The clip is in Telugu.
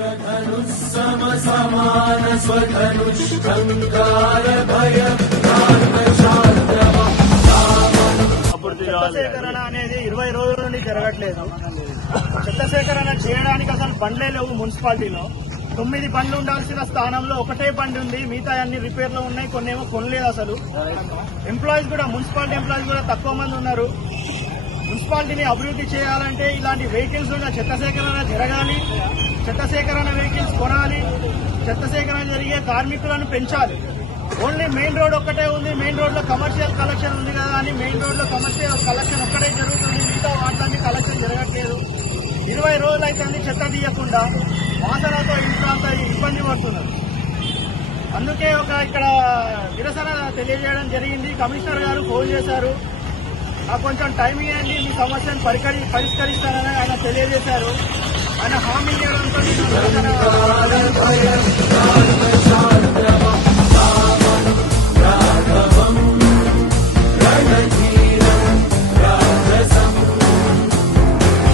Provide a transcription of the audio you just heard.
చెత్త సేకరణ అనేది 20 రోజుల నుండి జరగట్లేదు. చెత్త సేకరణ చేయడానికి అసలు బండ్లే లేవు మున్సిపాలిటీలో. 9 బండ్లు ఉండాల్సిన స్థానంలో ఒకటే బండి ఉంది, మిగతా అన్ని రిపేర్ లో ఉన్నాయి, కొన్ని ఏమో కొనలేదు. అసలు ఎంప్లాయీస్ కూడా, మున్సిపాలిటీ ఎంప్లాయీస్ కూడా తక్కువ మంది ఉన్నారు. మున్సిపాలిటీని అభివృద్ధి చేయాలంటే ఇలాంటి వెహికల్స్ ఉన్న చెత్త సేకరణ జరగాలి, చెత్త సేకరణ వెహికల్స్ కొనాలి, చెత్త సేకరణ జరిగే కార్మికులను పెంచాలి. ఓన్లీ మెయిన్ రోడ్ ఒక్కటే ఉంది, మెయిన్ రోడ్ లో కమర్షియల్ కలెక్షన్ ఉంది కదా అని మెయిన్ రోడ్ లో కమర్షియల్ కలెక్షన్ ఒక్కటే జరుగుతుంది, మిగతా వాటిని కలెక్షన్ జరగట్లేదు. 20 రోజులు అయితే చెత్త తీయకుండా వాసనతో ఇంత ఇబ్బంది పడుతున్నారు. అందుకే ఇక్కడ నిరసన తెలియజేయడం జరిగింది. కమిషనర్ గారు ఫోన్ చేశారు, నాకు కొంచెం టైం ఇవ్వండి, మీ సమస్యను పరిష్కరిస్తానని ఆయన తెలియజేశారు. ఆయన హామీ ఇవ్వడంతో